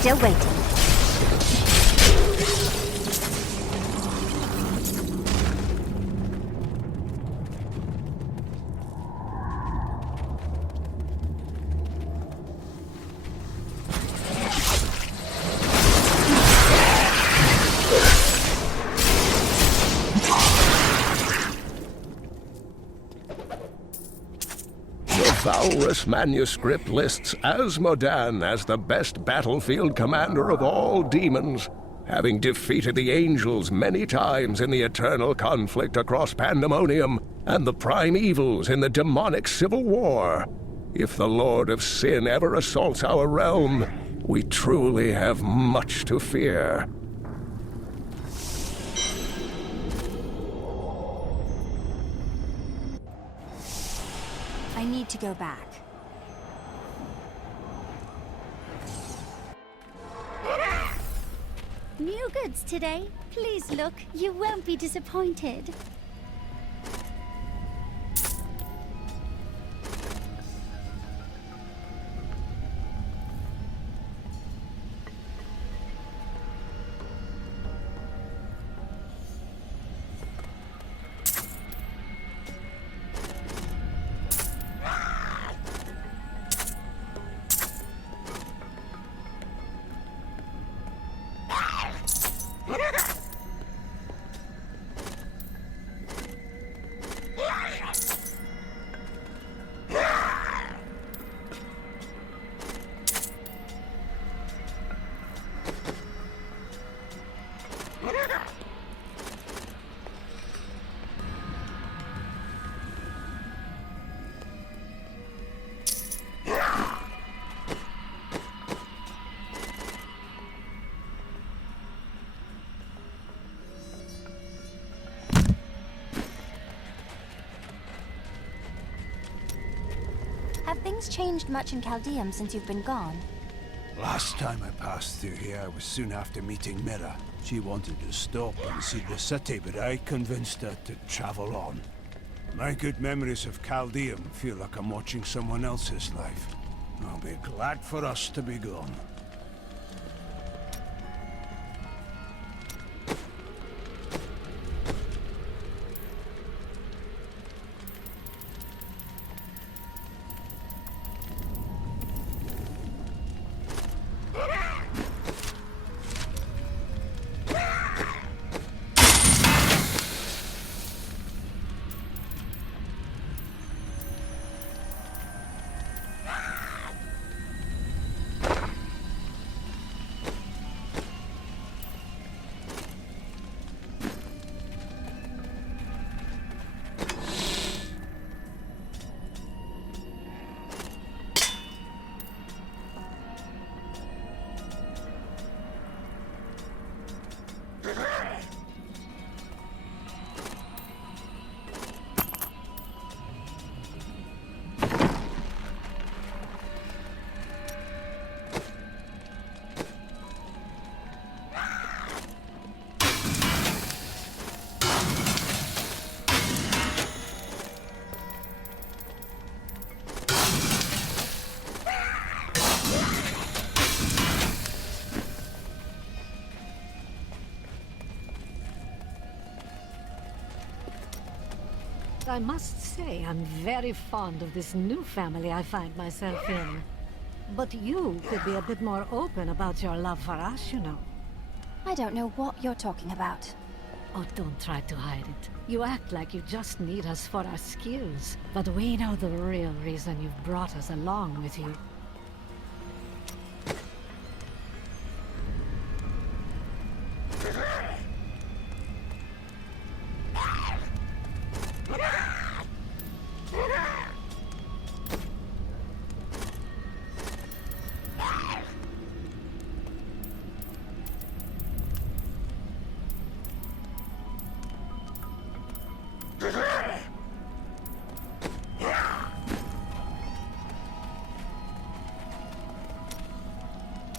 Still waiting. Valrus manuscript lists Asmodan as the best battlefield commander of all demons, having defeated the angels many times in the eternal conflict across Pandemonium and the prime evils in the demonic civil war. If the Lord of Sin ever assaults our realm, we truly have much to fear. I need to go back. New goods today. Please look. You won't be disappointed. Have things changed much in Chaldeum since you've been gone? Last time I passed through here was soon after meeting Mira. She wanted to stop and see the city, but I convinced her to travel on. My good memories of Chaldeum feel like I'm watching someone else's life. I'll be glad for us to be gone. I must say, I'm very fond of this new family I find myself in. But you could be a bit more open about your love for us, you know. I don't know what you're talking about. Oh, don't try to hide it. You act like you just need us for our skills. But we know the real reason you've brought us along with you.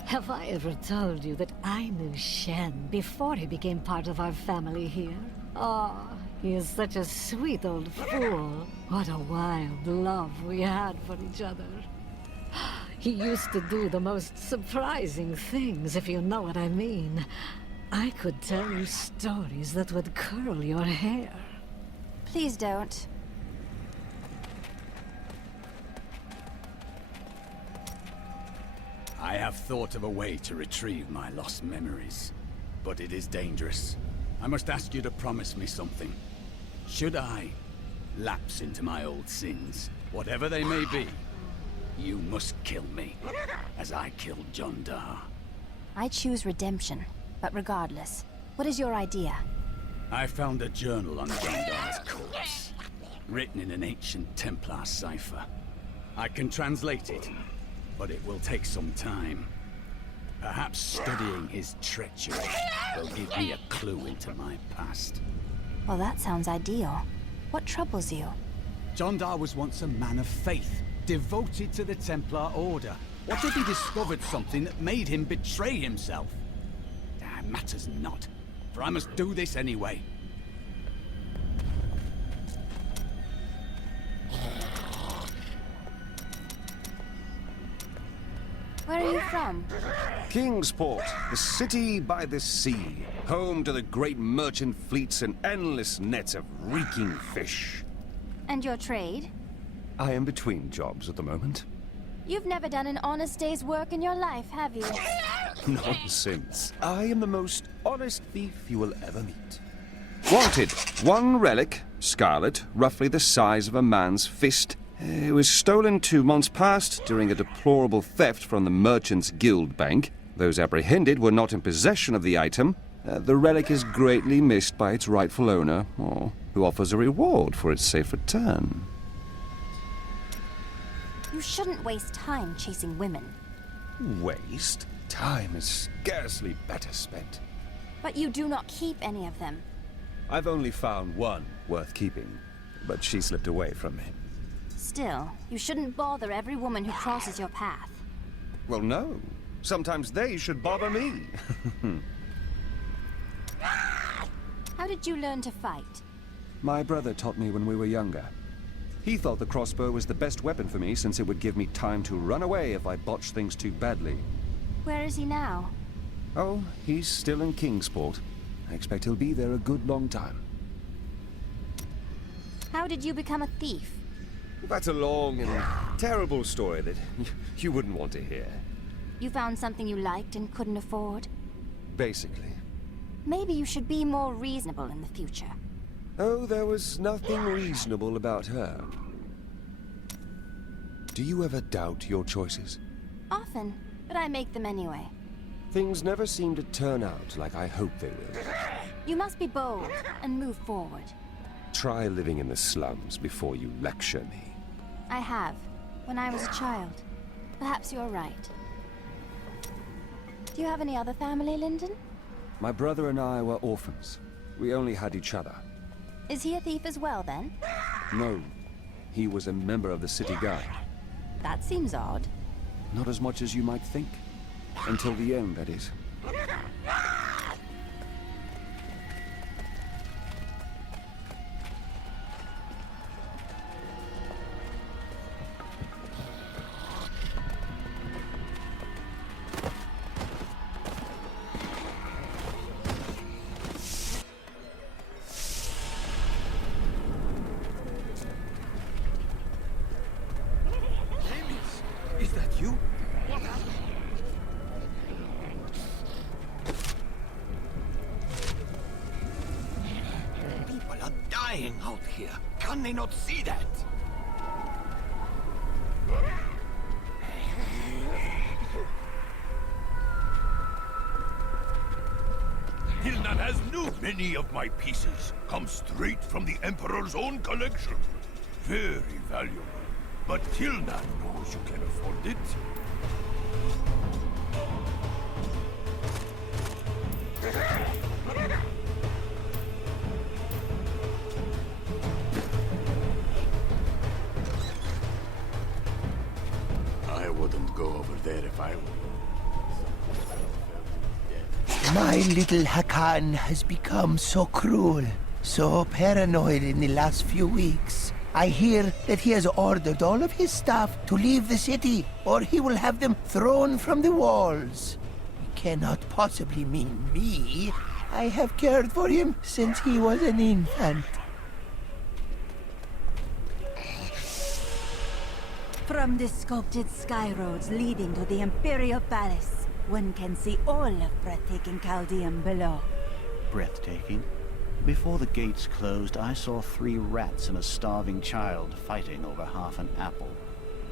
Have I ever told you that I knew Shen before he became part of our family here? Oh, he is such a sweet old fool. What a wild love we had for each other. He used to do the most surprising things, if you know what I mean. I could tell you stories that would curl your hair. Please don't. I have thought of a way to retrieve my lost memories, but it is dangerous. I must ask you to promise me something. Should I lapse into my old sins, whatever they may be, you must kill me, as I killed John Dar. I choose redemption, but regardless, what is your idea? I found a journal on John Dar's corpse, written in an ancient Templar cipher. I can translate it, but it will take some time. Perhaps studying his treachery will give me a clue into my past. Well, that sounds ideal. What troubles you? John Dar was once a man of faith, devoted to the Templar Order. What if he discovered something that made him betray himself? Matters not, for I must do this anyway. Where are you from? Kingsport, the city by the sea, home to the great merchant fleets and endless nets of reeking fish. And your trade? I am between jobs at the moment. You've never done an honest day's work in your life, have you? Nonsense. I am the most honest thief you will ever meet. Wanted. One relic, scarlet, roughly the size of a man's fist. It was stolen 2 months past during a deplorable theft from the Merchants Guild Bank. Those apprehended were not in possession of the item. The relic is greatly missed by its rightful owner, who offers a reward for its safe return. You shouldn't waste time chasing women. Waste? Time is scarcely better spent. But you do not keep any of them. I've only found one worth keeping, but she slipped away from me. Still, you shouldn't bother every woman who crosses your path. Well, no. Sometimes they should bother me. How did you learn to fight? My brother taught me when we were younger. He thought the crossbow was the best weapon for me since it would give me time to run away if I botched things too badly. Where is he now? Oh, he's still in Kingsport. I expect he'll be there a good long time. How did you become a thief? That's a long and terrible story that you wouldn't want to hear. You found something you liked and couldn't afford? Basically. Maybe you should be more reasonable in the future. Oh, there was nothing reasonable about her. Do you ever doubt your choices? Often, but I make them anyway. Things never seem to turn out like I hope they will. You must be bold and move forward. Try living in the slums before you lecture me. I have, when I was a child. Perhaps you're right. Do you have any other family, Lyndon? My brother and I were orphans. We only had each other. Is he a thief as well, then? No, he was a member of the city guard. That seems odd. Not as much as you might think. Until the end, that is. Is that you? People are dying out here. Can they not see that? Hilnan has many of my pieces come straight from the Emperor's own collection. Very valuable. But Hilnan knows you can afford it. I wouldn't go over there if I were. My little Hakan has become so cruel, so paranoid in the last few weeks. I hear that he has ordered all of his staff to leave the city, or he will have them thrown from the walls. He cannot possibly mean me. I have cared for him since he was an infant. From the sculpted sky roads leading to the Imperial Palace, one can see all of breathtaking Chaldean below. Breathtaking? Before the gates closed, I saw 3 rats and a starving child fighting over half an apple.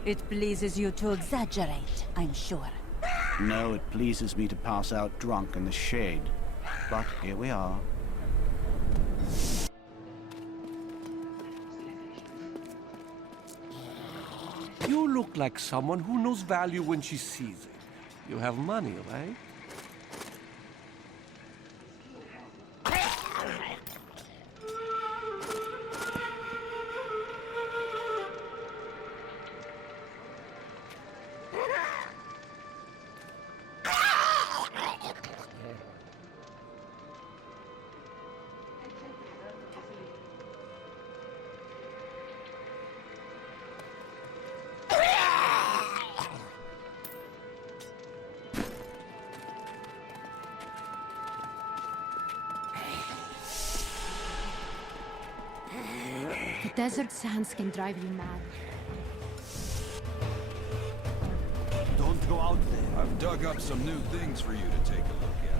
It pleases you to exaggerate, I'm sure. No, it pleases me to pass out drunk in the shade. But here we are. You look like someone who knows value when she sees it. You have money, right? The desert sands can drive you mad. Don't go out there. I've dug up some new things for you to take a look at.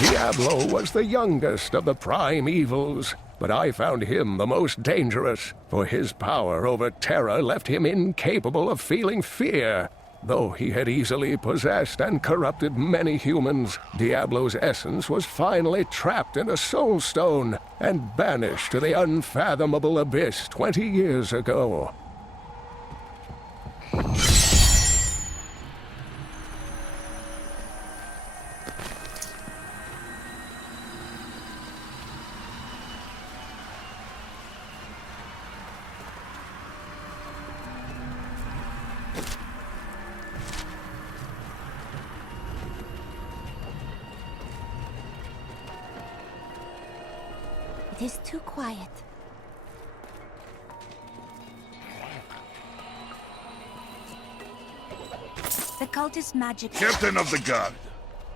Diablo was the youngest of the prime evils, but I found him the most dangerous, for his power over terror left him incapable of feeling fear. Though he had easily possessed and corrupted many humans, Diablo's essence was finally trapped in a soul stone and banished to the unfathomable abyss 20 years ago. It is too quiet. The cultist magic... Captain of the Guard,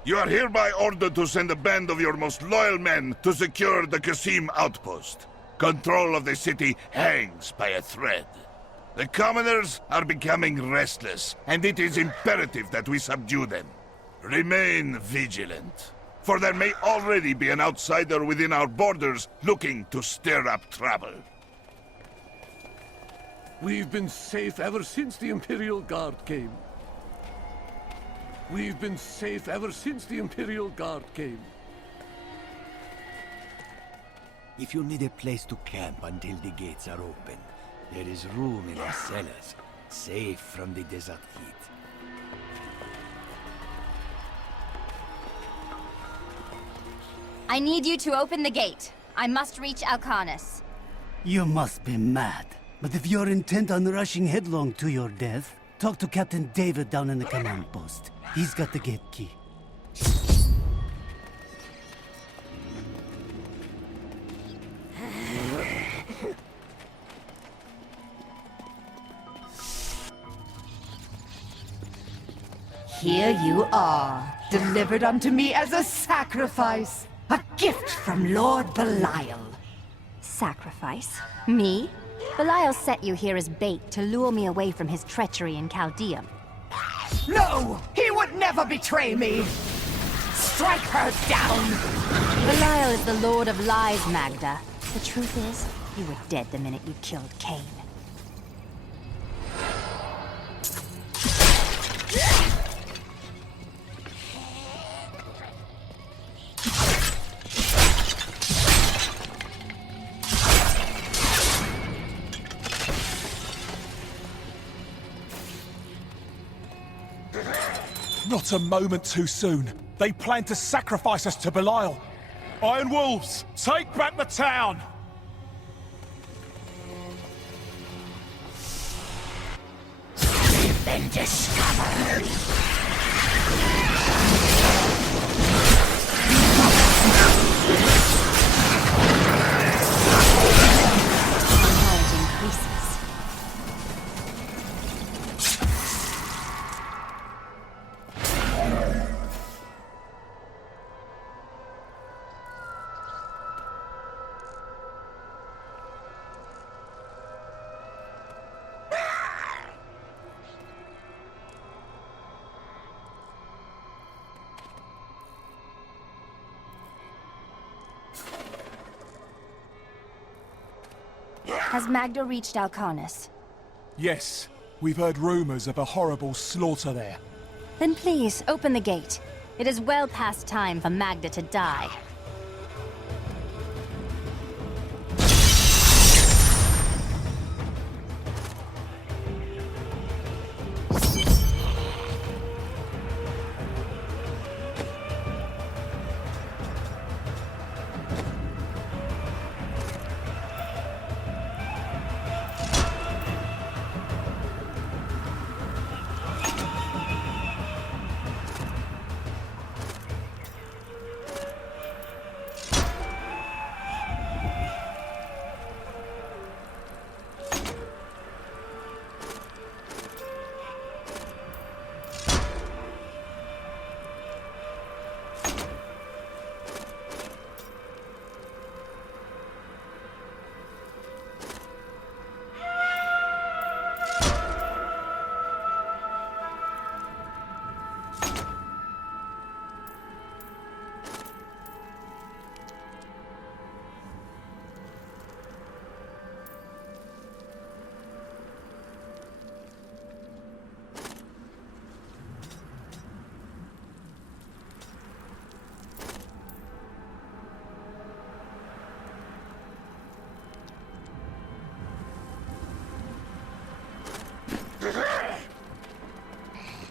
you are hereby ordered to send a band of your most loyal men to secure the Qasim outpost. Control of the city hangs by a thread. The commoners are becoming restless, and it is imperative that we subdue them. Remain vigilant, for there may already be an outsider within our borders looking to stir up trouble. We've been safe ever since the Imperial Guard came. We've been safe ever since the Imperial Guard came. If you need a place to camp until the gates are open, there is room in our cellars, safe from the desert heat. I need you to open the gate. I must reach Alcanis. You must be mad. But if you're intent on rushing headlong to your death, talk to Captain David down in the command post. He's got the gate key. Here you are, delivered unto me as a sacrifice. A gift from Lord Belial. Sacrifice? Me? Belial set you here as bait to lure me away from his treachery in Chaldeum. No! He would never betray me! Strike her down! Belial is the Lord of Lies, Magda. The truth is, you were dead the minute you killed Cain. Not a moment too soon. They plan to sacrifice us to Belial. Iron Wolves, take back the town! We've been discovered! Knowledge increases. Has Magda reached Alcarnus? Yes, we've heard rumors of a horrible slaughter there. Then please, open the gate. It is well past time for Magda to die.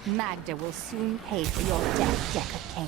Magda will soon pay for your death, Decker King.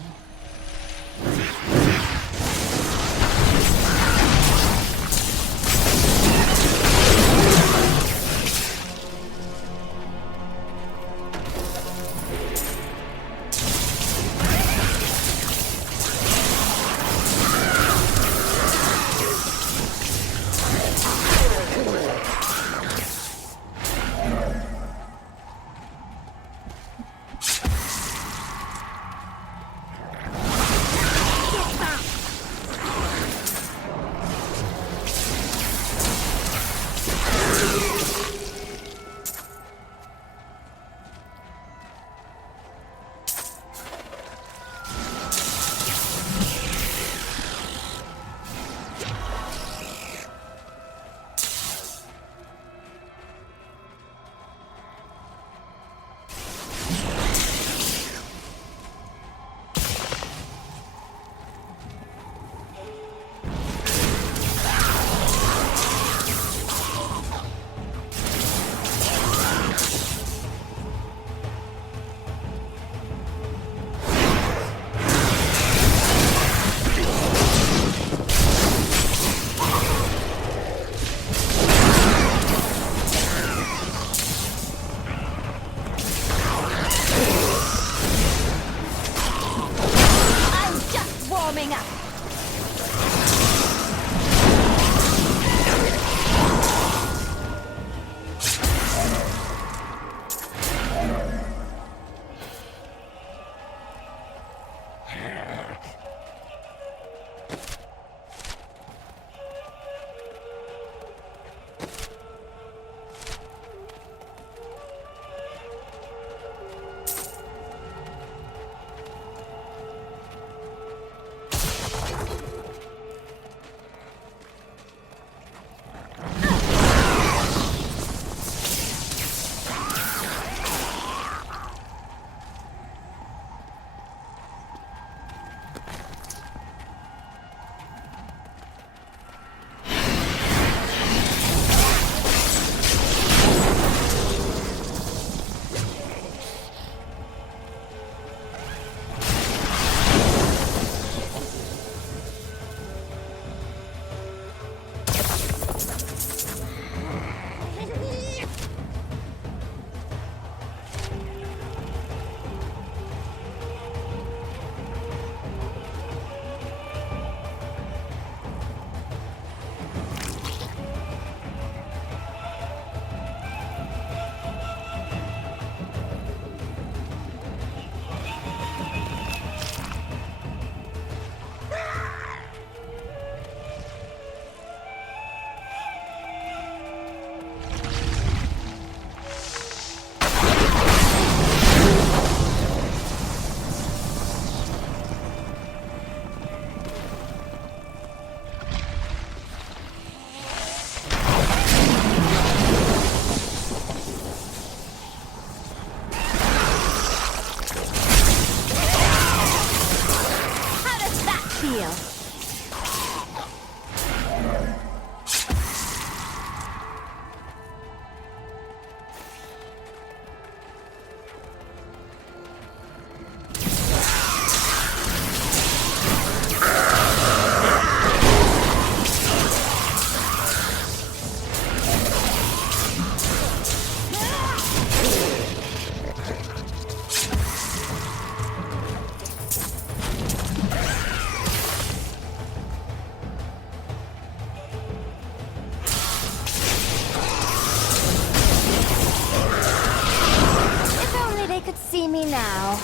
now.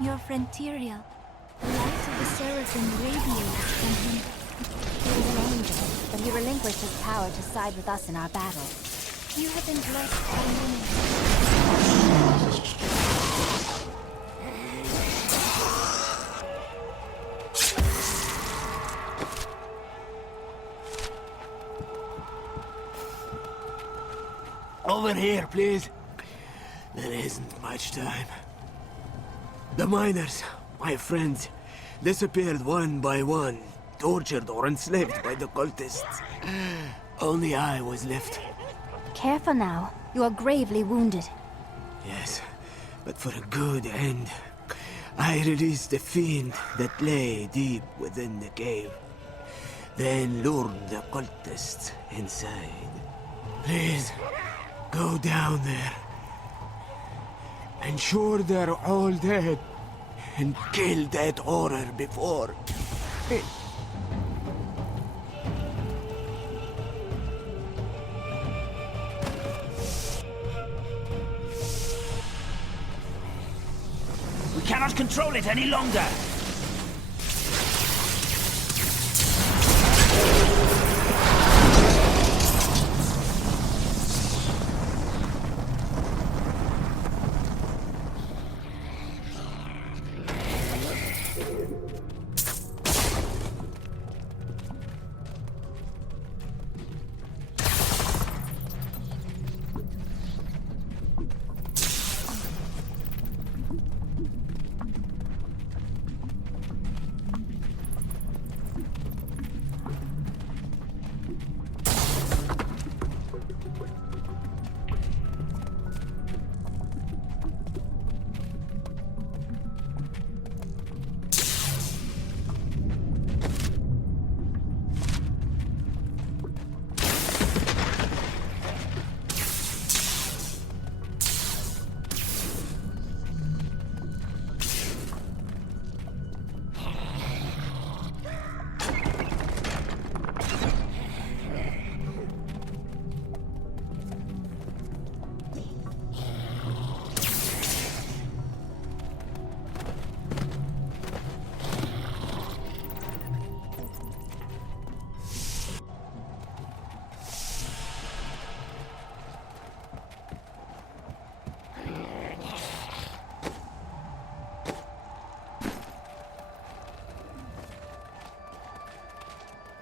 Your friend Tyrael. The light of the Seraphim radiates from him. He was an angel, but he relinquished his power to side with us in our battle. You have been blessed by many. Over here, please. There isn't much time. The miners, my friends, disappeared one by one, tortured or enslaved by the cultists. Only I was left. Careful now. You are gravely wounded. Yes, but for a good end. I released the fiend that lay deep within the cave. Then lured the cultists inside. Please, go down there. Ensure they're all dead. And kill that horror before. We cannot control it any longer!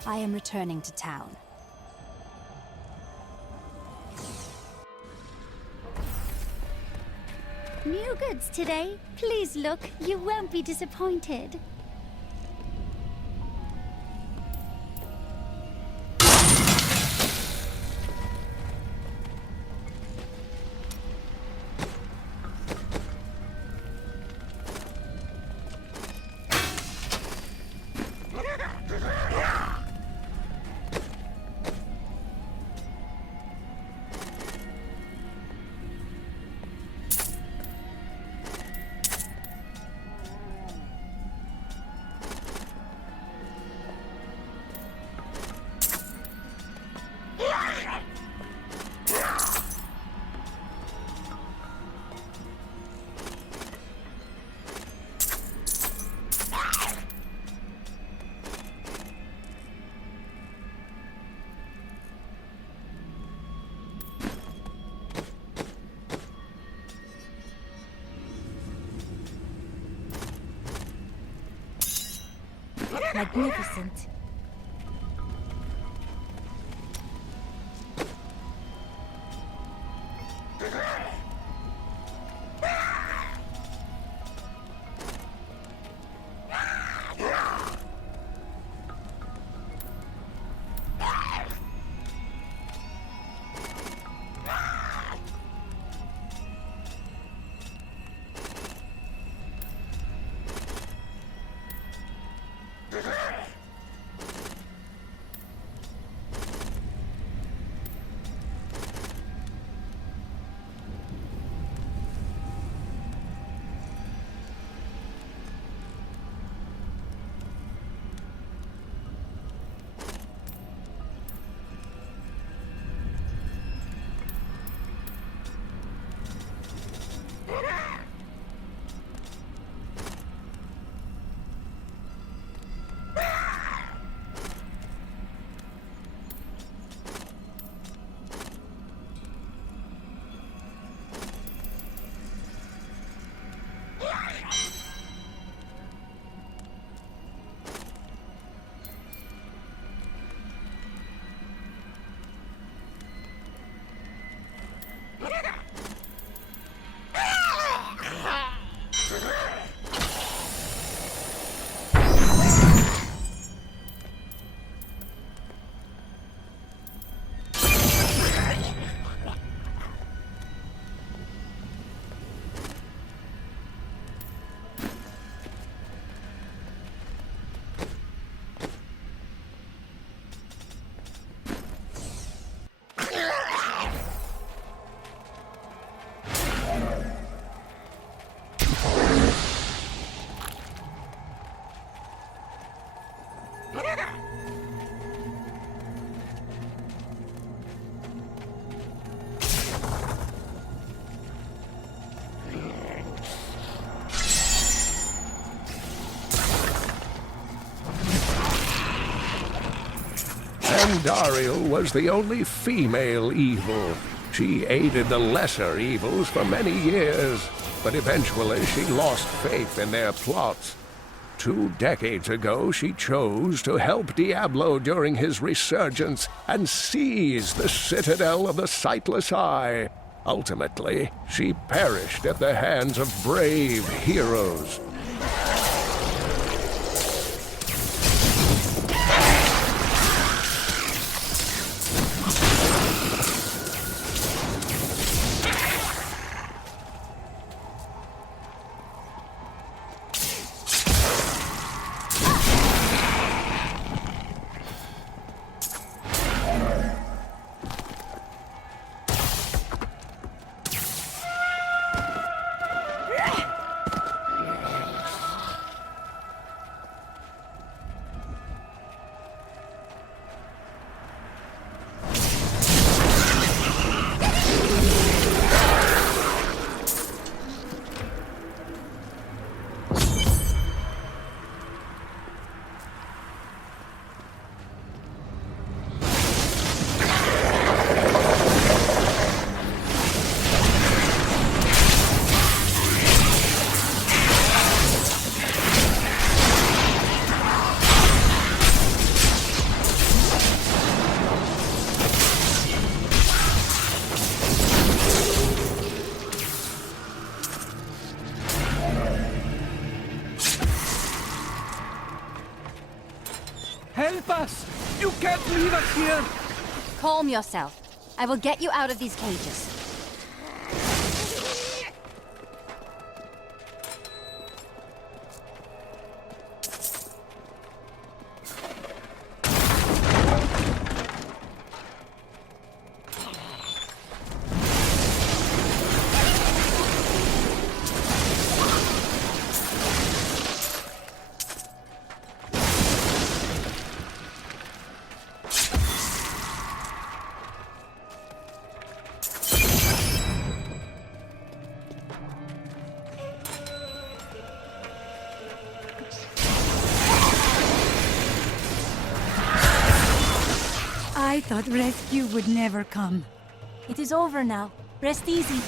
I am returning to town. New goods today. Please look, you won't be disappointed. Magnificent. Andariel was the only female evil. She aided the lesser evils for many years, but eventually she lost faith in their plots. 2 decades ago, she chose to help Diablo during his resurgence and seize the citadel of the Sightless Eye. Ultimately, she perished at the hands of brave heroes. Help us! You can't leave us here! Calm yourself. I will get you out of these cages. I thought rescue would never come. It is over now. Rest easy.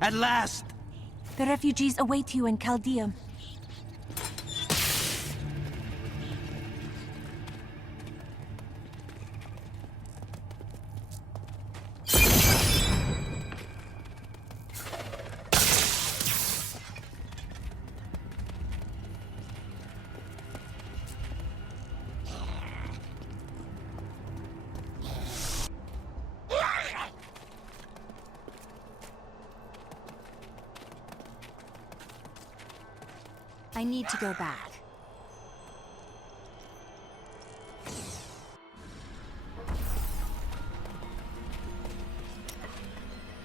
At last! The refugees await you in Chaldeum. I need to go back.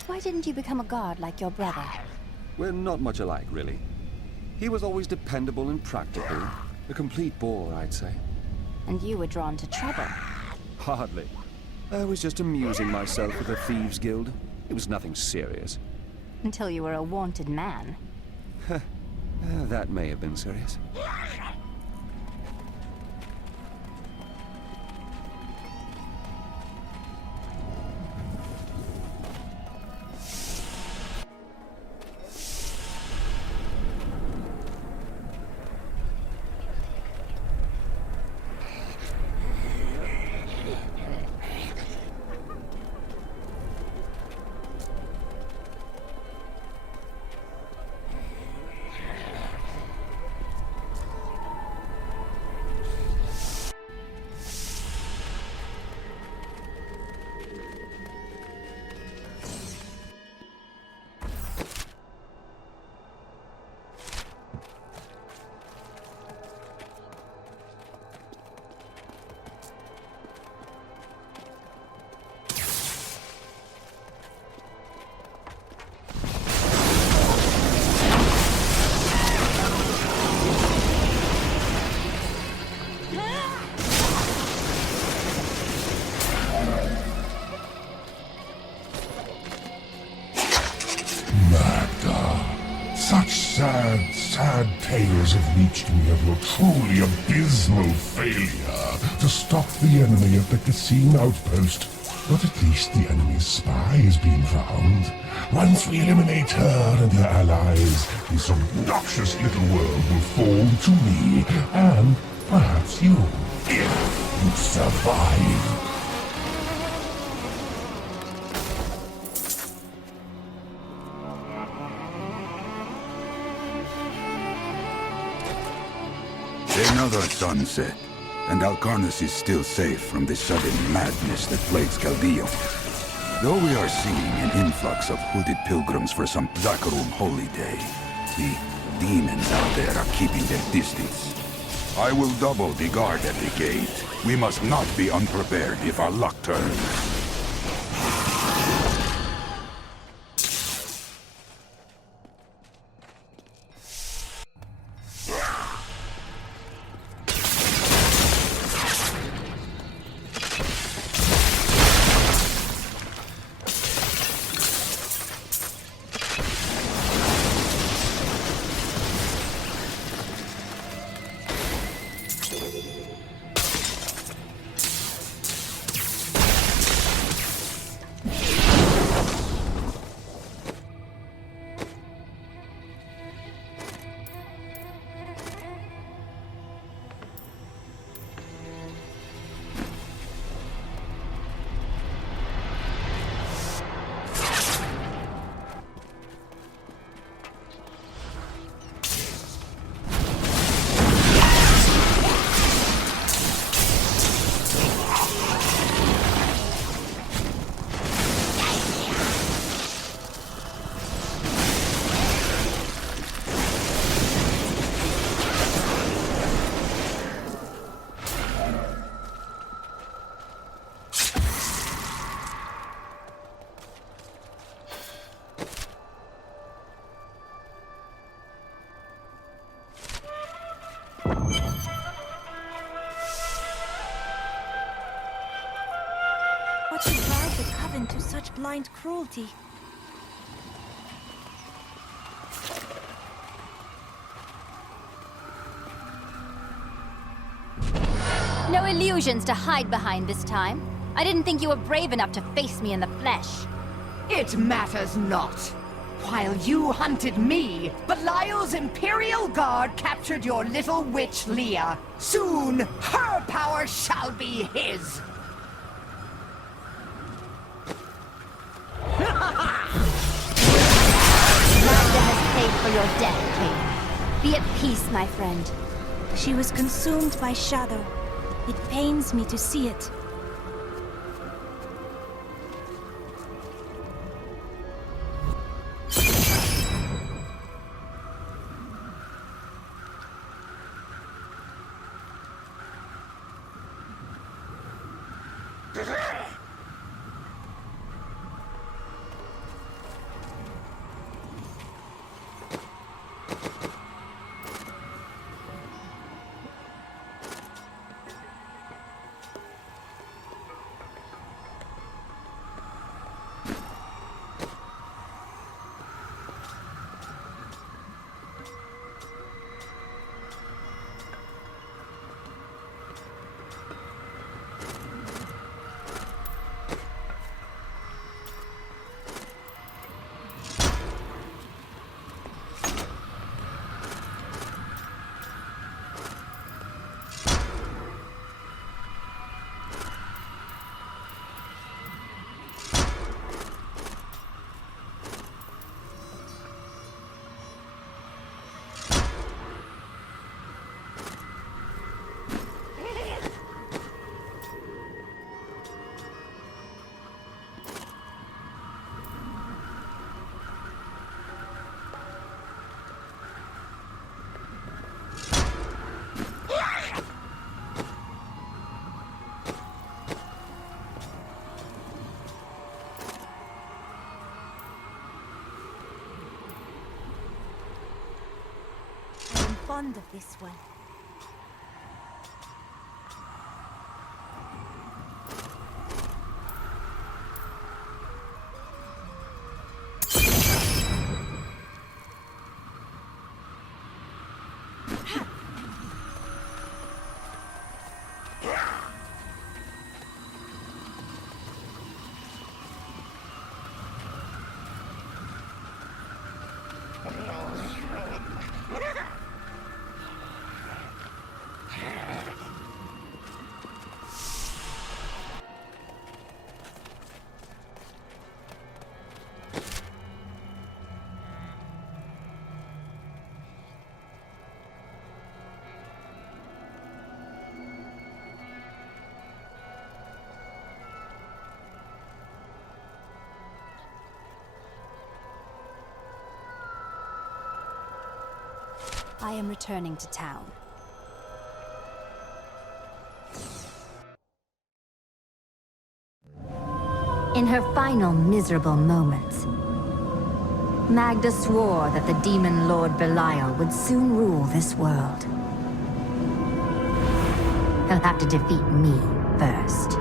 Why didn't you become a god like your brother? We're not much alike, really. He was always dependable and practical. A complete bore, I'd say. And you were drawn to trouble. Hardly. I was just amusing myself with the Thieves' Guild. It was nothing serious. Until you were a wanted man. That may have been serious. Sad tales have reached me of your truly abysmal failure to stop the enemy at the casino outpost. But at least the enemy's spy is being found. Once we eliminate her and her allies, this obnoxious little world will fall to me, and perhaps you, if you survive. Another sunset, and Alcarnus is still safe from the sudden madness that plagues Chaldeum. Though we are seeing an influx of hooded pilgrims for some Zakarum holy day, the demons out there are keeping their distance. I will double the guard at the gate. We must not be unprepared if our luck turns. What should drive the Coven to such blind cruelty? No illusions to hide behind this time. I didn't think you were brave enough to face me in the flesh. It matters not. While you hunted me, Belial's Imperial Guard captured your little witch Leah. Soon, her power shall be his. Magda has paid for your death, Kate. Be at peace, my friend. She was consumed by shadow. It pains me to see it. Fond of this one. I am returning to town. In her final miserable moments, Magda swore that the demon lord Belial would soon rule this world. He'll have to defeat me first.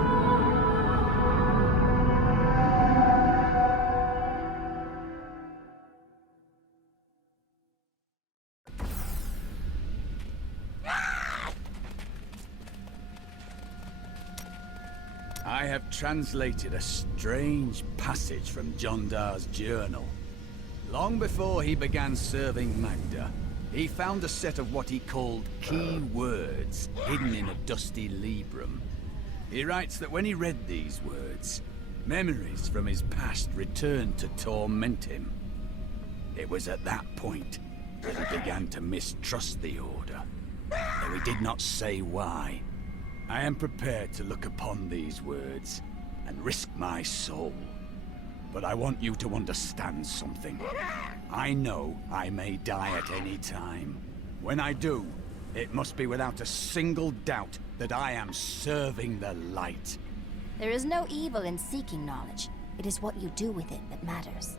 I have translated a strange passage from Jondar's journal. Long before he began serving Magda, he found a set of what he called key words hidden in a dusty librum. He writes that when he read these words, memories from his past returned to torment him. It was at that point that he began to mistrust the Order, though he did not say why. I am prepared to look upon these words and risk my soul. But I want you to understand something. I know I may die at any time. When I do, it must be without a single doubt that I am serving the light. There is no evil in seeking knowledge. It is what you do with it that matters.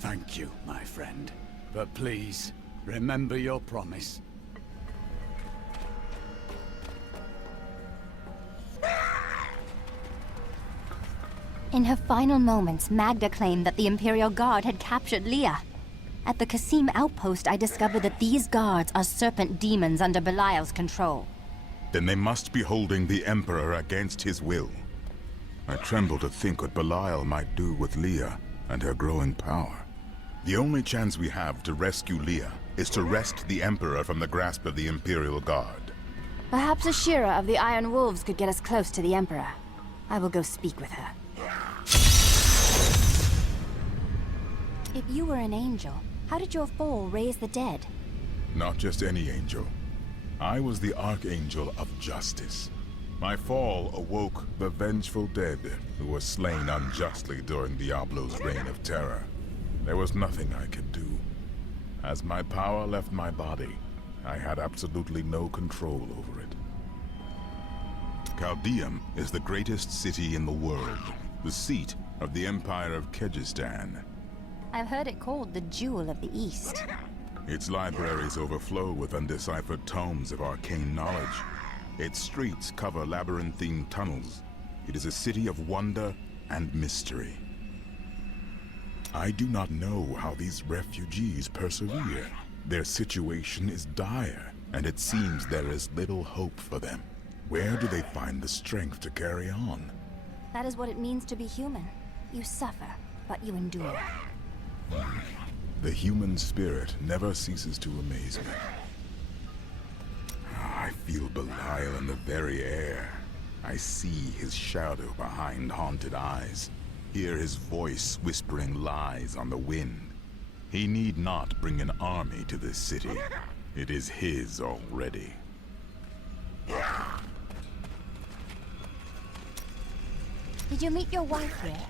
Thank you, my friend. But please, remember your promise. In her final moments, Magda claimed that the Imperial Guard had captured Leah. At the Kasim outpost, I discovered that these guards are serpent demons under Belial's control. Then they must be holding the Emperor against his will. I tremble to think what Belial might do with Leah and her growing power. The only chance we have to rescue Leah is to wrest the Emperor from the grasp of the Imperial Guard. Perhaps Ashira of the Iron Wolves could get us close to the Emperor. I will go speak with her. If you were an angel, how did your fall raise the dead? Not just any angel. I was the Archangel of Justice. My fall awoke the vengeful dead who were slain unjustly during Diablo's reign of terror. There was nothing I could do. As my power left my body, I had absolutely no control over it. Caldeum is the greatest city in the world, the seat of the Empire of Kyrgyzstan. I've heard it called the Jewel of the East. Its libraries overflow with undeciphered tomes of arcane knowledge. Its streets cover labyrinthine tunnels. It is a city of wonder and mystery. I do not know how these refugees persevere. Their situation is dire, and it seems there is little hope for them. Where do they find the strength to carry on? That is what it means to be human. You suffer, but you endure. The human spirit never ceases to amaze me. I feel Belial in the very air. I see his shadow behind haunted eyes. Hear his voice whispering lies on the wind. He need not bring an army to this city. It is his already. Did you meet your wife here?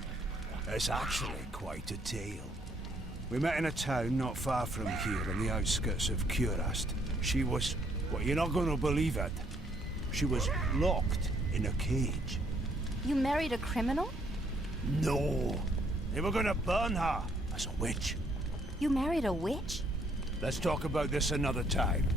It's actually quite a tale. We met in a town not far from here, on the outskirts of Kurast. She was... well, you're not going to believe it. She was locked in a cage. You married a criminal? No. They were going to burn her as a witch. You married a witch? Let's talk about this another time.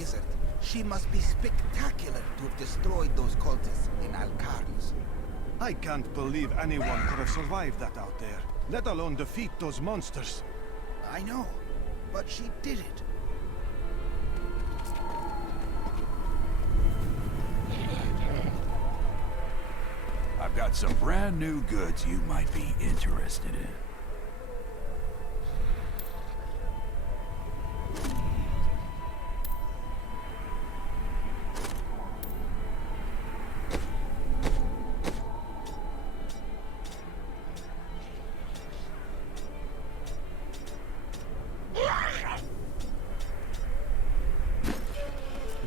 wizard. She must be spectacular to have destroyed those cultists in Alcarnes. I can't believe anyone could have survived that out there, let alone defeat those monsters. I know, but she did it. I've got some brand new goods you might be interested in.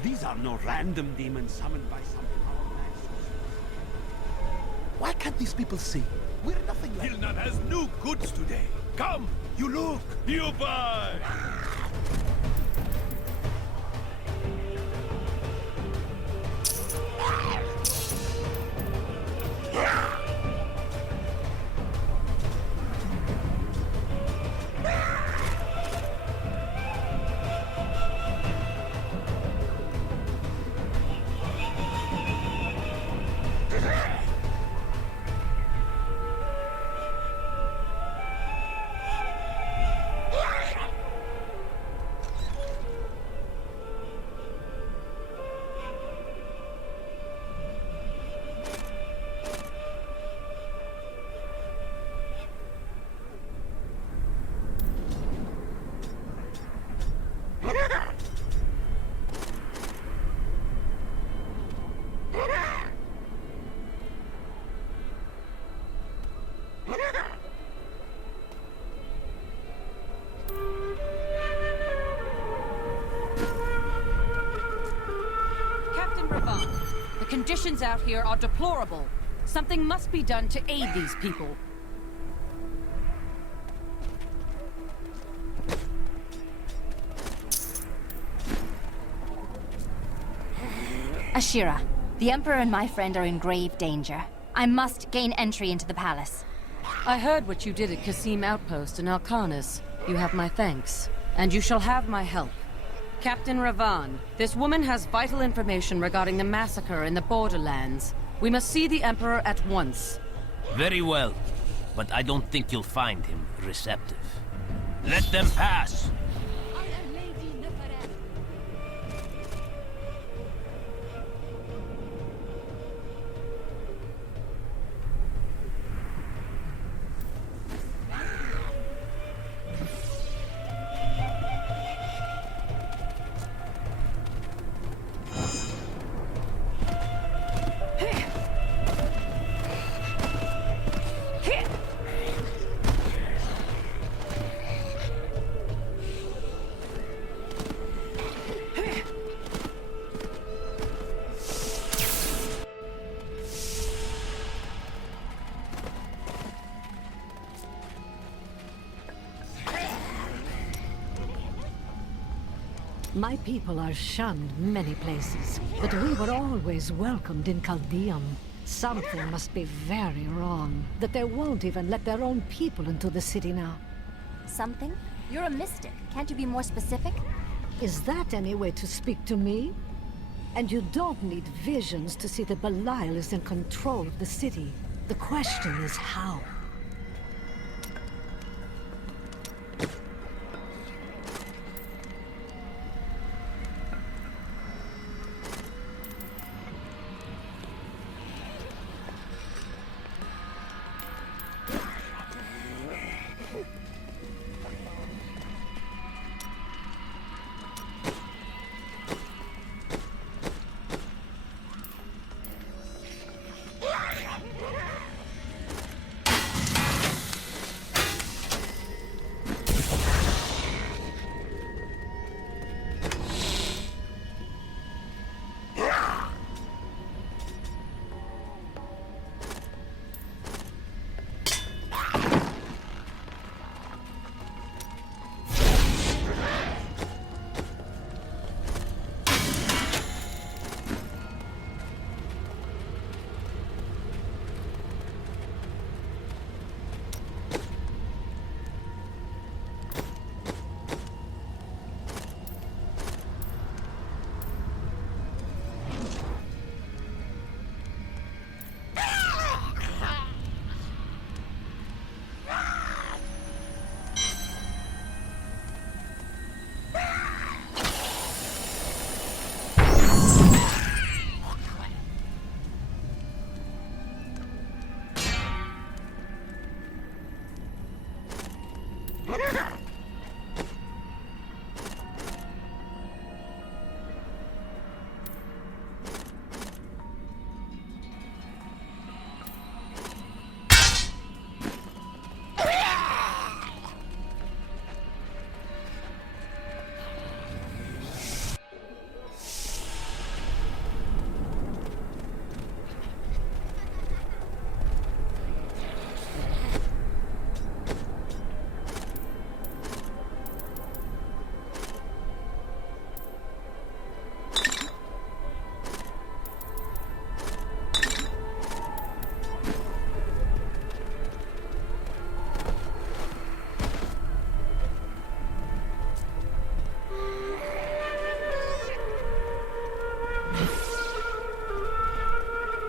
These are no random demons summoned by some power maxes. Why can't these people see? We're nothing like... Hilnan has new goods today. Come, you look, you buy. Captain Ravan, the conditions out here are deplorable. Something must be done to aid these people. Ashira, the Emperor and my friend are in grave danger. I must gain entry into the palace. I heard what you did at Kasim Outpost in Alcarnes. You have my thanks, and you shall have my help. Captain Ravan, this woman has vital information regarding the massacre in the borderlands. We must see the Emperor at once. Very well, but I don't think you'll find him receptive. Let them pass! My people are shunned many places, but we were always welcomed in Caldeum. Something must be very wrong, that they won't even let their own people into the city now. Something? You're a mystic. Can't you be more specific? Is that any way to speak to me? And you don't need visions to see that Belial is in control of the city. The question is how?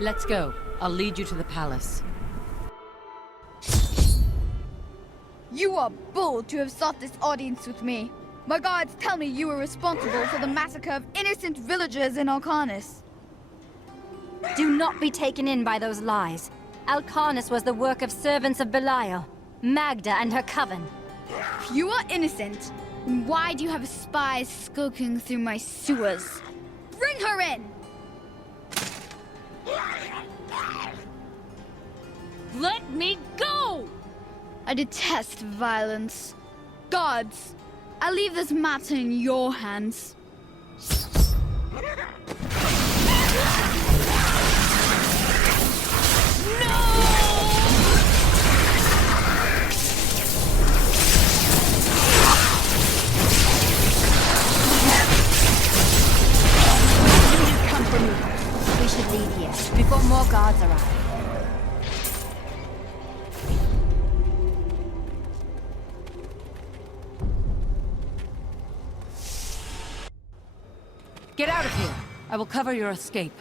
Let's go. I'll lead you to the palace. You are bold to have sought this audience with me. My guards tell me you were responsible for the massacre of innocent villagers in Alcarnus. Do not be taken in by those lies. Alcarnus was the work of servants of Belial, Magda and her coven. If you are innocent, then why do you have spies skulking through my sewers? Bring her in! Let me go! I detest violence. Gods, I leave this matter in your hands. Come for me. We should leave here before more guards arrive. Get out of here. I will cover your escape.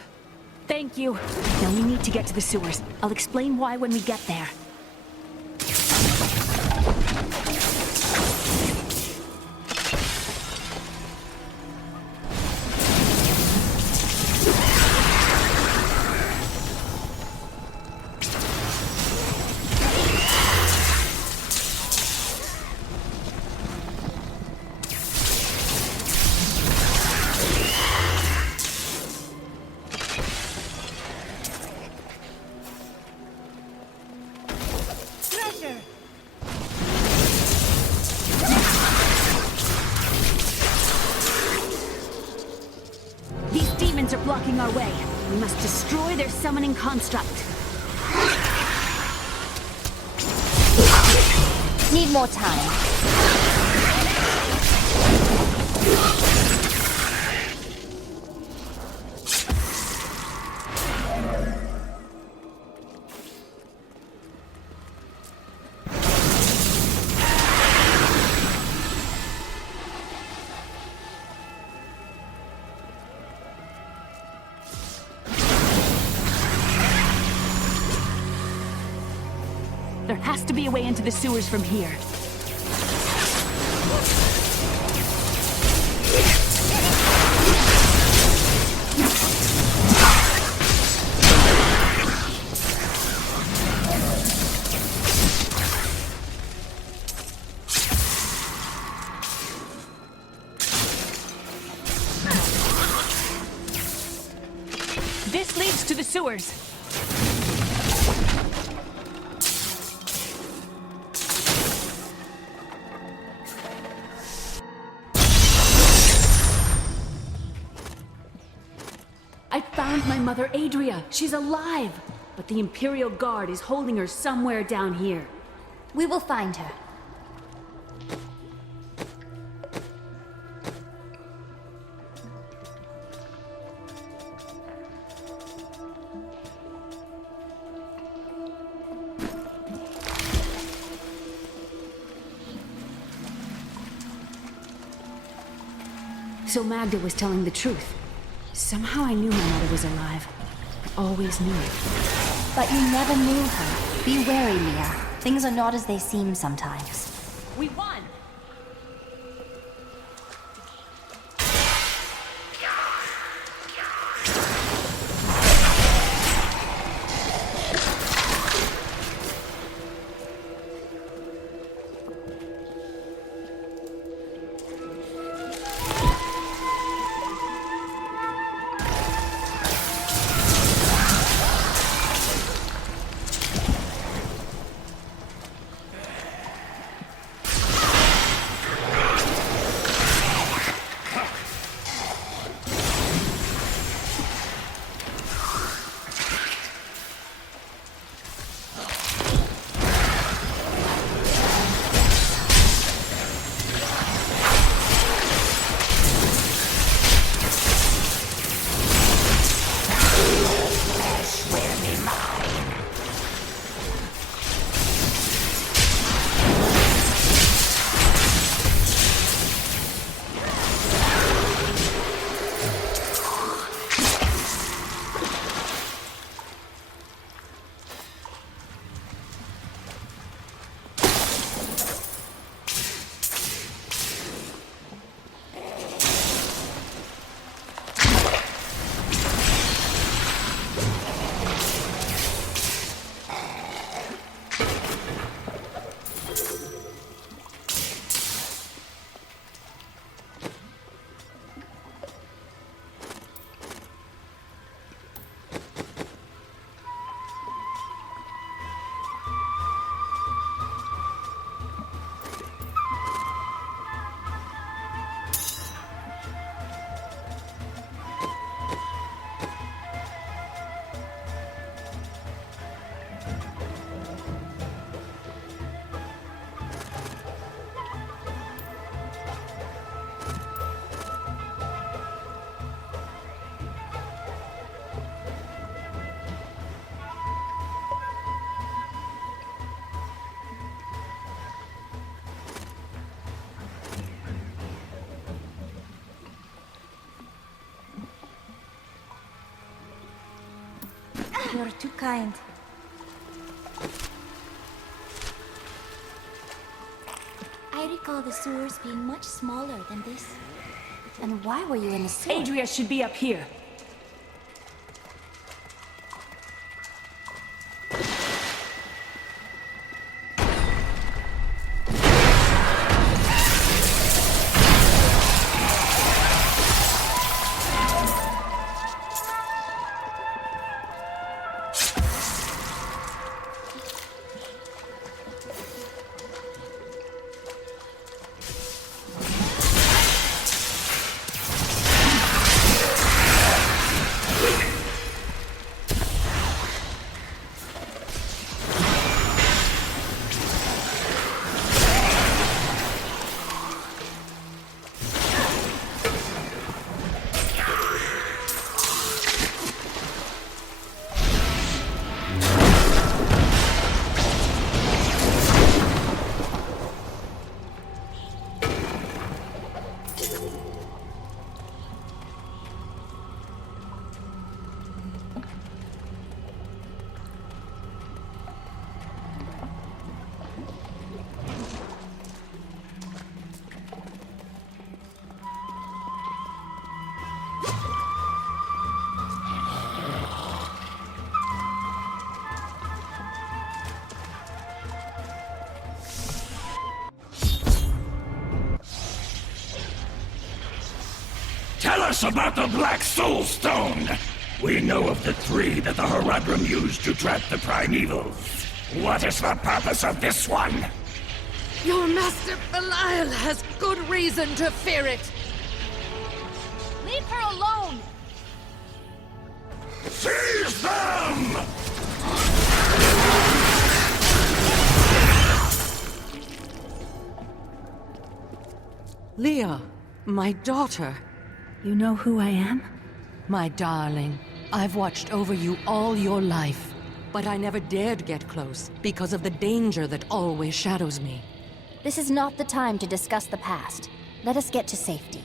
Thank you. Now we need to get to the sewers. I'll explain why when we get there. Are blocking our way. We must destroy their summoning construct. Need more time. There has to be a way into the sewers from here. This leads to the sewers. I found my mother Adria. She's alive. But the Imperial Guard is holding her somewhere down here. We will find her. So Magda was telling the truth. Somehow I knew my mother was alive. I always knew it. But you never knew her. Be wary, Leah. Things are not as they seem sometimes. We won! You're too kind. I recall the sewers being much smaller than this. And why were you in the sewer? Adria should be up here. Tell us about the Black Soul Stone! We know of the 3 that the Horadrim used to trap the Primevals. What is the purpose of this one? Your master Belial has good reason to fear it. Leave her alone! Seize them! Leah, my daughter. You know who I am? My darling, I've watched over you all your life, but I never dared get close because of the danger that always shadows me. This is not the time to discuss the past. Let us get to safety.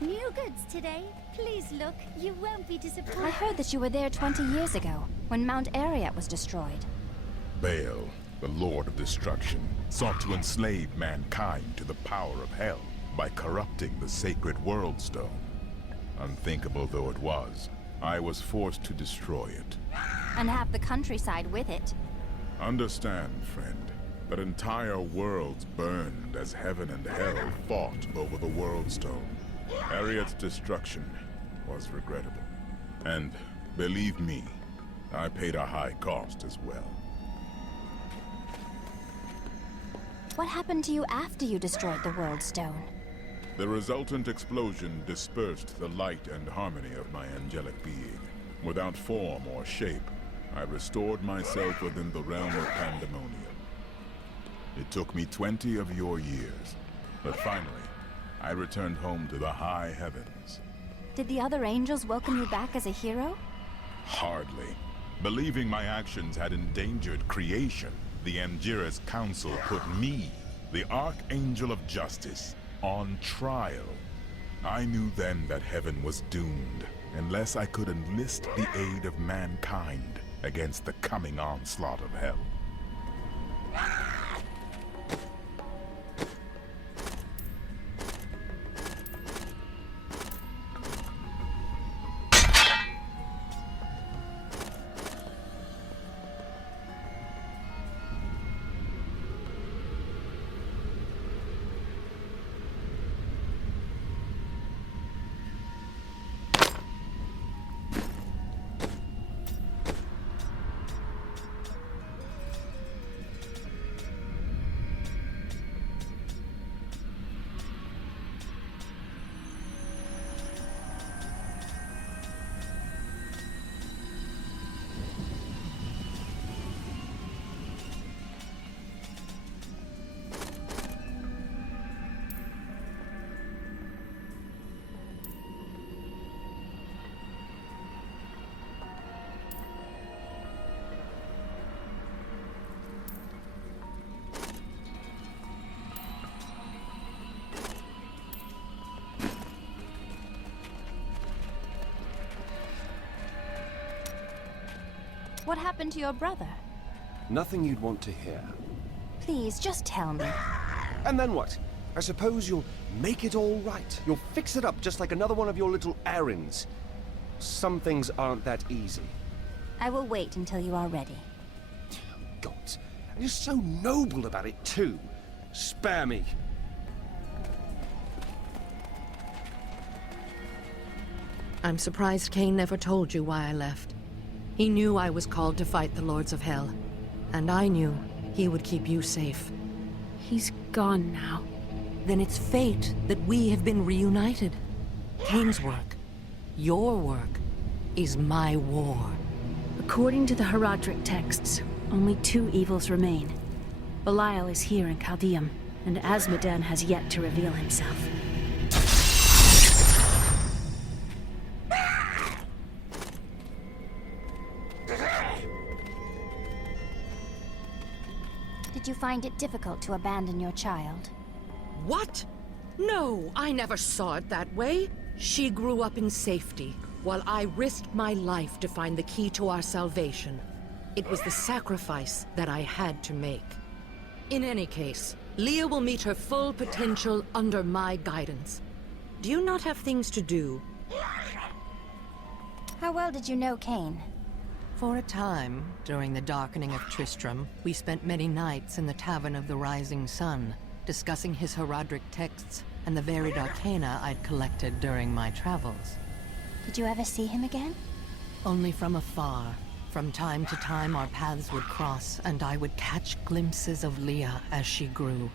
New goods today. Please look. You won't be disappointed. I heard that you were there 20 years ago, when Mount Arreat was destroyed. Baal, the Lord of Destruction, sought to enslave mankind to the power of hell by corrupting the sacred World Stone. Unthinkable though it was, I was forced to destroy it. And have the countryside with it. Understand, friend, that entire worlds burned as heaven and hell fought over the World Stone. Arreat's destruction was regrettable. And, believe me, I paid a high cost as well. What happened to you after you destroyed the World Stone? The resultant explosion dispersed the light and harmony of my angelic being. Without form or shape, I restored myself within the realm of pandemonium. It took me 20 of your years, but finally, I returned home to the high heavens. Did the other angels welcome you back as a hero? Hardly. Believing my actions had endangered creation, the Angiras Council put me, the Archangel of Justice, on trial. I knew then that heaven was doomed, unless I could enlist the aid of mankind against the coming onslaught of hell. What happened to your brother? Nothing you'd want to hear. Please, just tell me. And then what? I suppose you'll make it all right. You'll fix it up just like another one of your little errands. Some things aren't that easy. I will wait until you are ready. God, and you're so noble about it too. Spare me. I'm surprised Cain never told you why I left. He knew I was called to fight the Lords of Hell, and I knew he would keep you safe. He's gone now. Then it's fate that we have been reunited. Cain's work, your work, is my war. According to the Herodric texts, only 2 evils remain. Belial is here in Chaldeum, and Azmodan has yet to reveal himself. Did you find it difficult to abandon your child? What? No, I never saw it that way. She grew up in safety, while I risked my life to find the key to our salvation. It was the sacrifice that I had to make. In any case, Leah will meet her full potential under my guidance. Do you not have things to do? How well did you know Cain? For a time, during the darkening of Tristram, we spent many nights in the Tavern of the Rising Sun, discussing his Herodric texts and the varied arcana I'd collected during my travels. Did you ever see him again? Only from afar. From time to time, our paths would cross, and I would catch glimpses of Leah as she grew.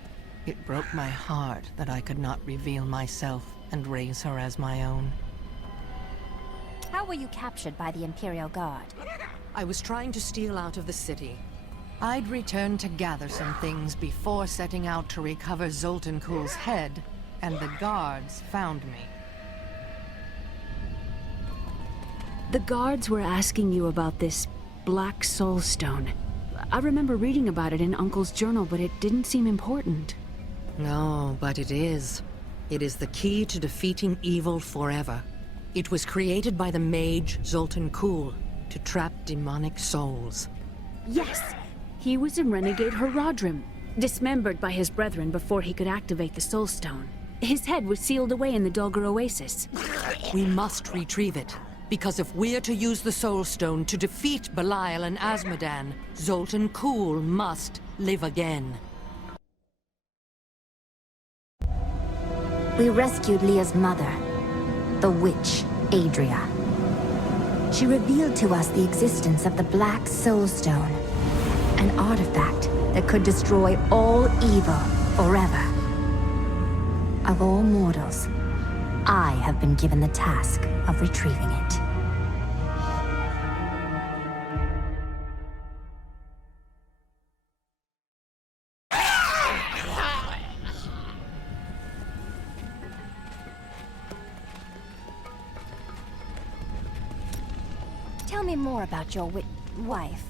It broke my heart that I could not reveal myself and raise her as my own. How were you captured by the Imperial Guard? I was trying to steal out of the city. I'd returned to gather some things before setting out to recover Zoltan Kuhl's head, and the guards found me. The guards were asking you about this Black Soul Stone. I remember reading about it in Uncle's journal, but it didn't seem important. No, but it is. It is the key to defeating evil forever. It was created by the mage Zoltan Kuhl to trap demonic souls. Yes! He was a renegade Herodrim, dismembered by his brethren before he could activate the Soul Stone. His head was sealed away in the Dulgar Oasis. We must retrieve it, because if we're to use the Soul Stone to defeat Belial and Azmodan, Zoltan Kuhl must live again. We rescued Leah's mother, the witch, Adria. She revealed to us the existence of the Black Soul Stone, an artifact that could destroy all evil forever. Of all mortals, I have been given the task of retrieving it. Tell me more about your wife.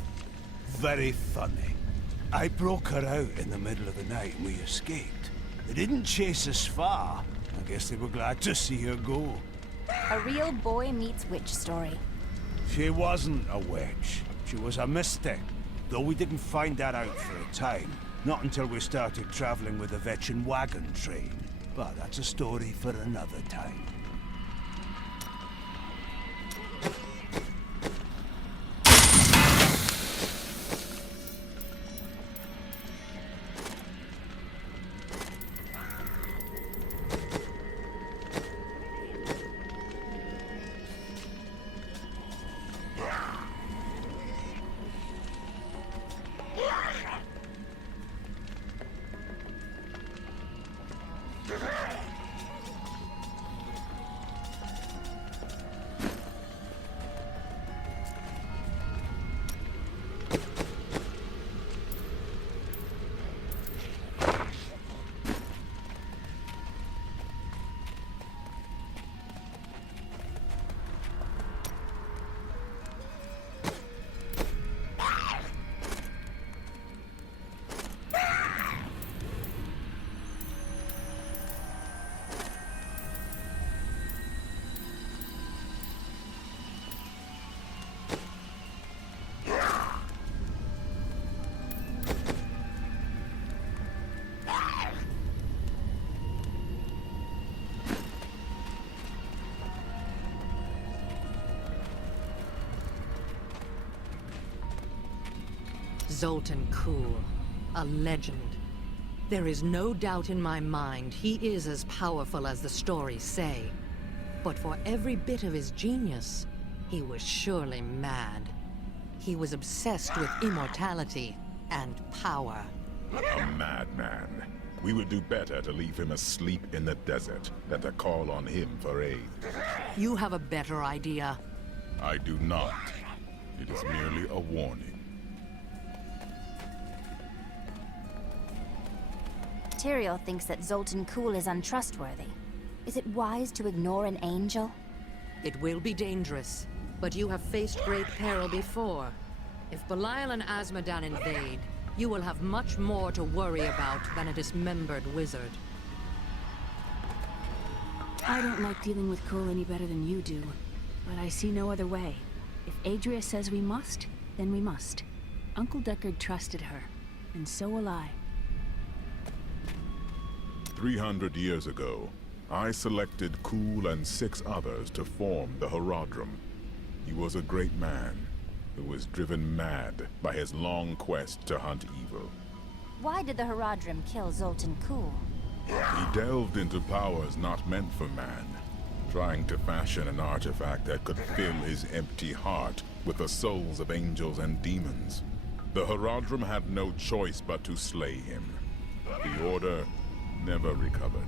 Very funny. I broke her out in the middle of the night and we escaped. They didn't chase us far. I guess they were glad to see her go. A real boy meets witch story. She wasn't a witch. She was a mystic. Though we didn't find that out for a time. Not until we started traveling with the Vetchin wagon train. But that's a story for another time. Zoltan Kuhl, a legend. There is no doubt in my mind he is as powerful as the stories say. But for every bit of his genius, he was surely mad. He was obsessed with immortality and power. A madman. We would do better to leave him asleep in the desert than to call on him for aid. You have a better idea. I do not. It is merely a warning. Tyrael thinks that Zoltan Kuhl is untrustworthy. Is it wise to ignore an angel? It will be dangerous, but you have faced great peril before. If Belial and Azmodan invade, you will have much more to worry about than a dismembered wizard. I don't like dealing with Kuhl any better than you do, but I see no other way. If Adria says we must, then we must. Uncle Deckard trusted her, and so will I. 300 years ago, I selected Kuhl and 6 others to form the Horadrim. He was a great man who was driven mad by his long quest to hunt evil. Why did the Horadrim kill Zoltan Kuhl? He delved into powers not meant for man, trying to fashion an artifact that could fill his empty heart with the souls of angels and demons. The Horadrim had no choice but to slay him. The Order never recovered.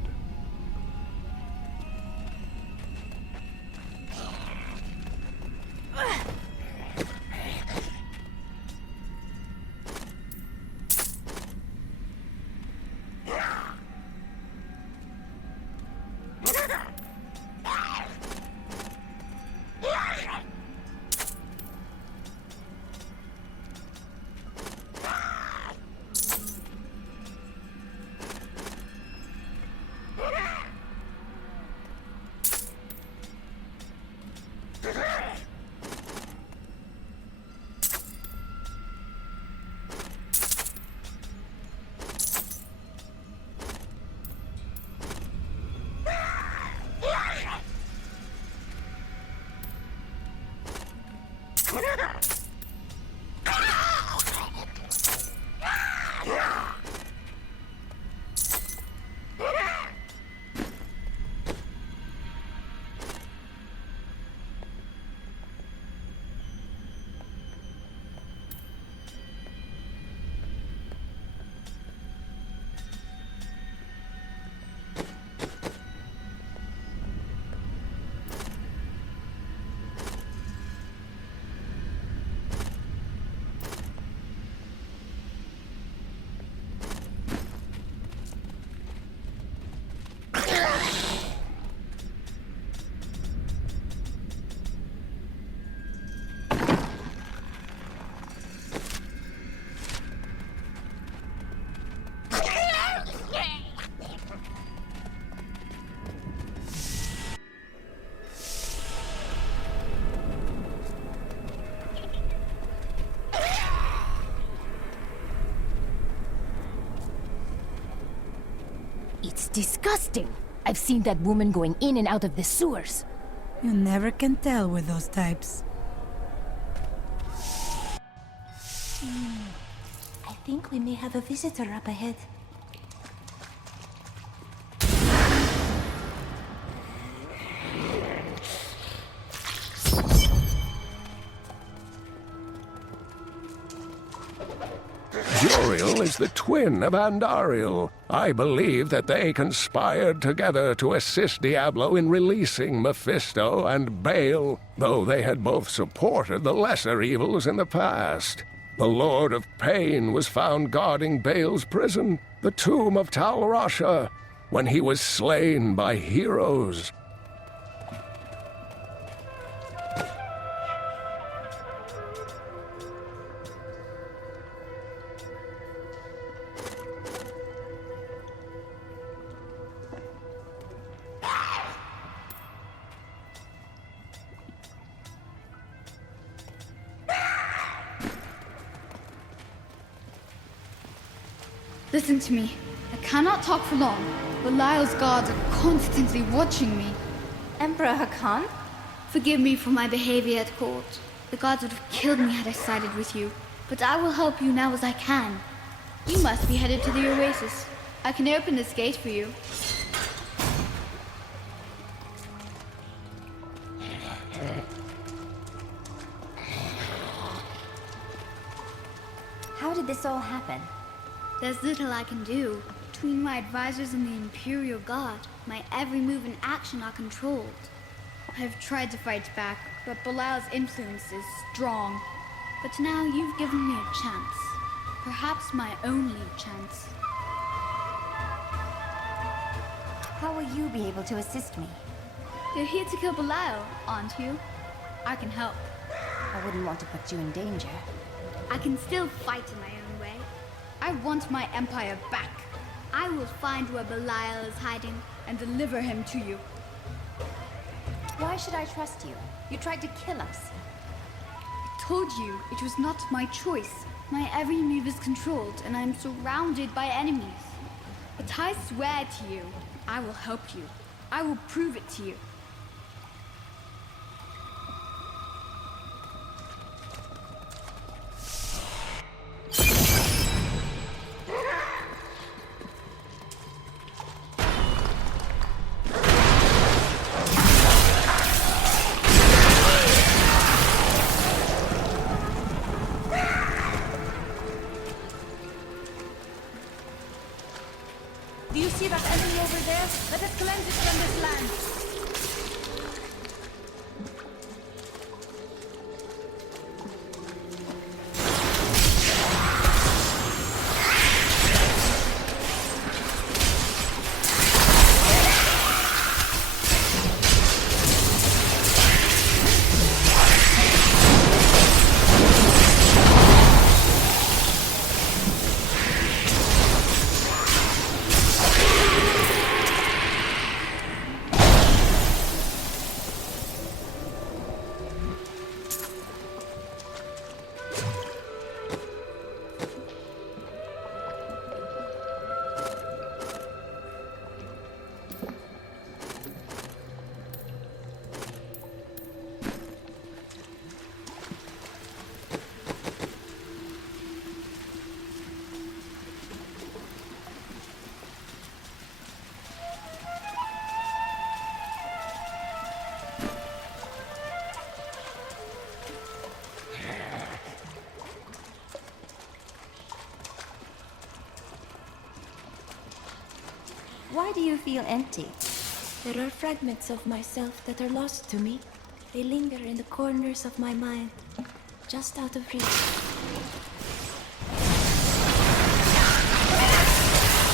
It's disgusting. I've seen that woman going in and out of the sewers. You never can tell with those types. I think we may have a visitor up ahead. Juriel is the twin of Andariel. I believe that they conspired together to assist Diablo in releasing Mephisto and Baal, though they had both supported the lesser evils in the past. The Lord of Pain was found guarding Baal's prison, the tomb of Tal Rasha, when he was slain by heroes. Listen to me. I cannot talk for long. Belial's guards are constantly watching me. Emperor Hakan? Forgive me for my behavior at court. The gods would have killed me had I sided with you. but I will help you now as I can. You must be headed to the oasis. I can open this gate for you. How did this all happen? There's little I can do. Between my advisors and the Imperial Guard, my every move and action are controlled. I've tried to fight back, but Belial's influence is strong. But now you've given me a chance. Perhaps my only chance. How will you be able to assist me? You're here to kill Belial, aren't you? I can help. I wouldn't want to put you in danger. I can still fight in my own way. I want my empire back. I will find where Belial is hiding and deliver him to you. Why should I trust you? You tried to kill us. I told you it was not my choice. My every move is controlled and I am surrounded by enemies. But I swear to you, I will help you. I will prove it to you. Do you see that enemy over there? Let us cleanse it from this land. Why do you feel empty? There are fragments of myself that are lost to me. They linger in the corners of my mind, just out of reach.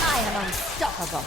I am unstoppable.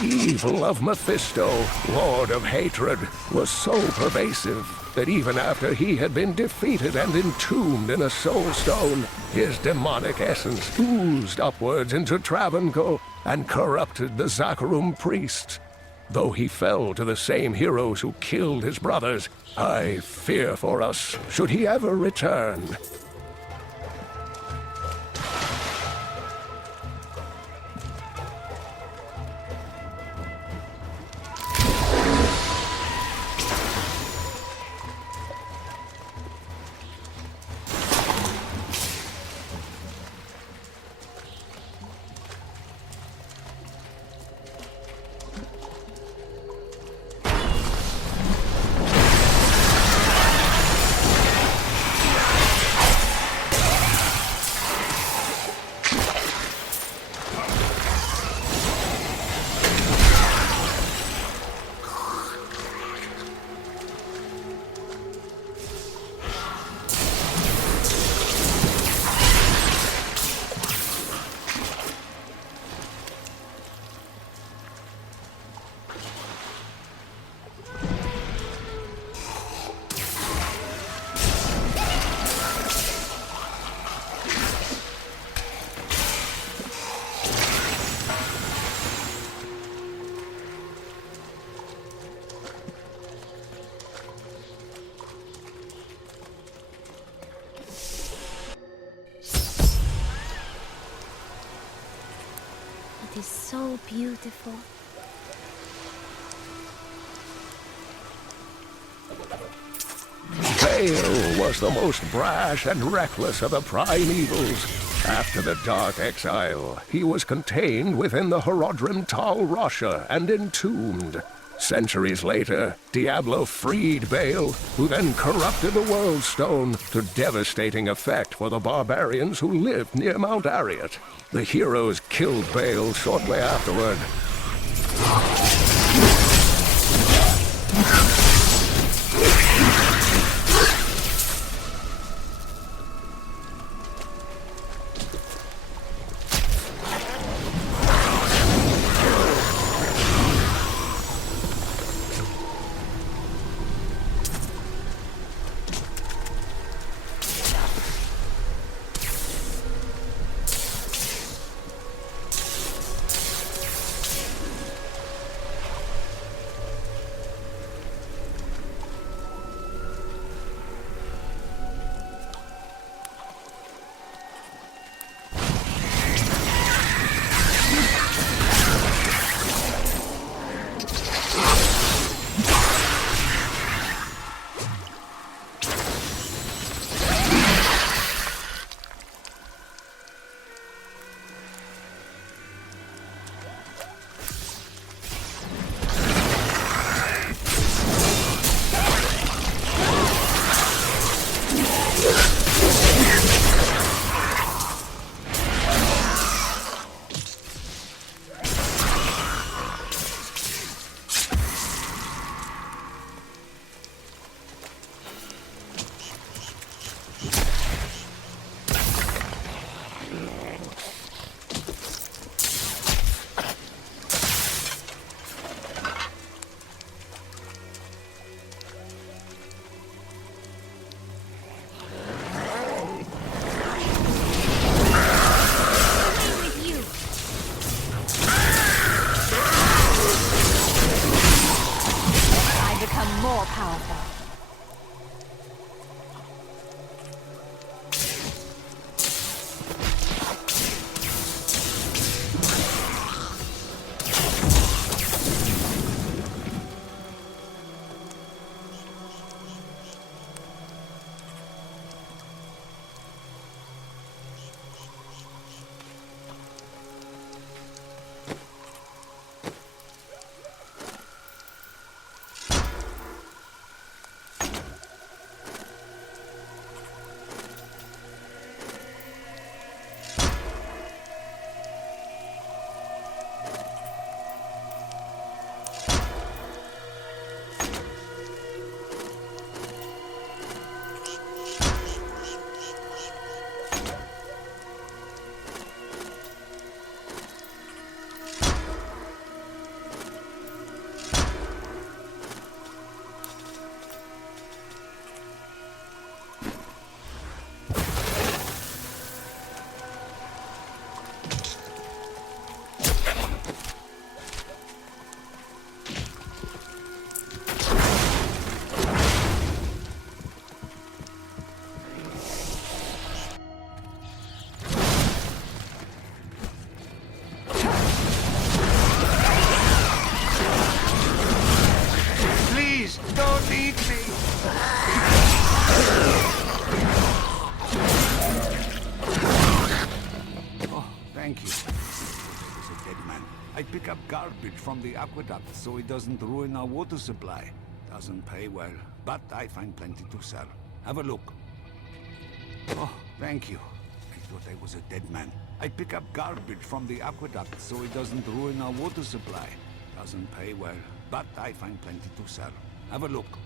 The evil of Mephisto, Lord of Hatred, was so pervasive that even after he had been defeated and entombed in a soul stone, his demonic essence oozed upwards into Travancore and corrupted the Zakharum priests. Though he fell to the same heroes who killed his brothers, I fear for us should he ever return. so beautiful. Baal was the most brash and reckless of the primevals. After the Dark Exile, he was contained within the Horodrim Tal Rasha and entombed. Centuries later, Diablo freed Baal, who then corrupted the World Stone to devastating effect for the barbarians who lived near Mount Ariat. The heroes killed Baal shortly afterward. Pick up garbage from the aqueduct so it doesn't ruin our water supply. Doesn't pay well, but I find plenty to sell. Have a look. Oh, thank you. I thought I was a dead man. I pick up garbage from the aqueduct so it doesn't ruin our water supply. Doesn't pay well, but I find plenty to sell. Have a look.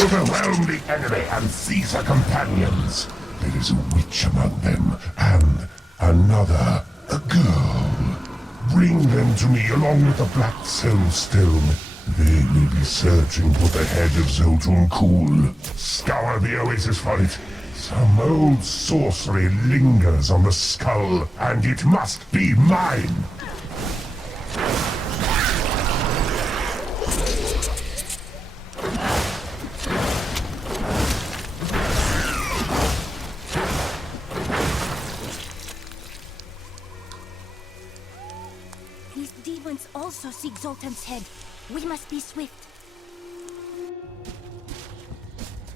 Overwhelm the enemy and seize her companions. There is a witch among them, and another, a girl. Bring them to me along with the Black Soul Stone. They may be searching for the head of Zoltun Kuul. Scour the oasis for it. Some old sorcery lingers on the skull, and it must be mine. These demons also seek Zoltan's head. We must be swift.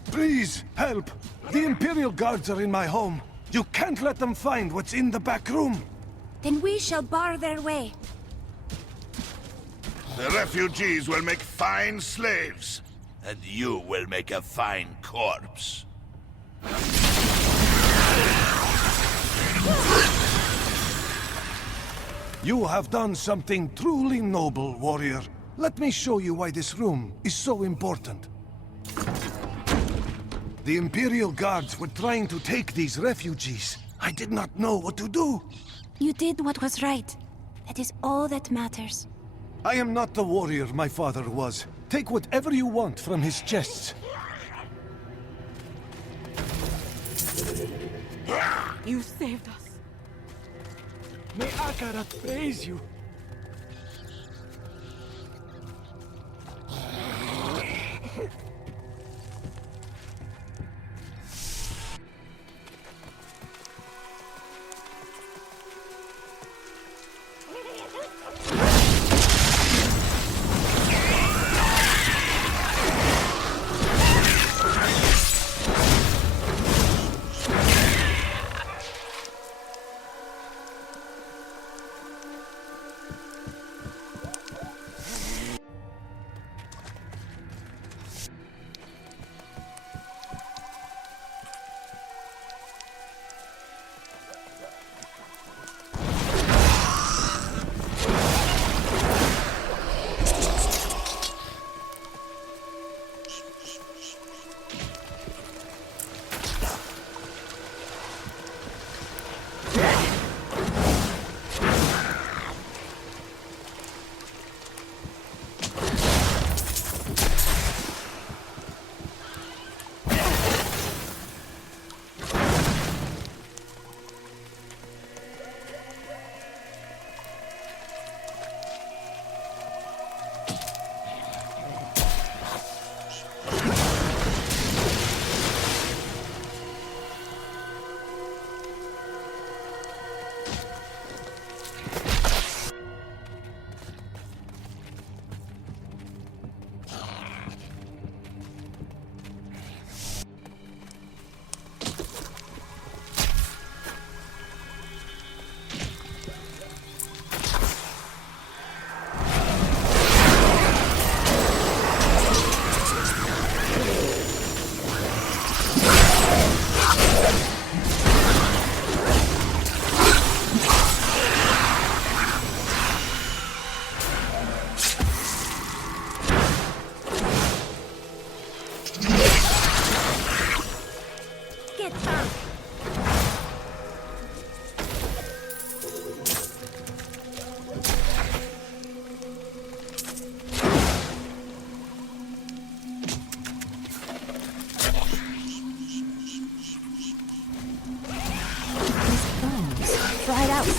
Please, help! The Imperial Guards are in my home. You can't let them find what's in the back room. Then we shall bar their way. The refugees will make fine slaves, and you will make a fine corpse. You have done something truly noble, warrior. Let me show you why this room is so important. The Imperial Guards were trying to take these refugees. I did not know what to do. You did what was right. That is all that matters. I am not the warrior my father was. Take whatever you want from his chests. You saved us. May Akarat praise you.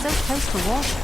So close to water.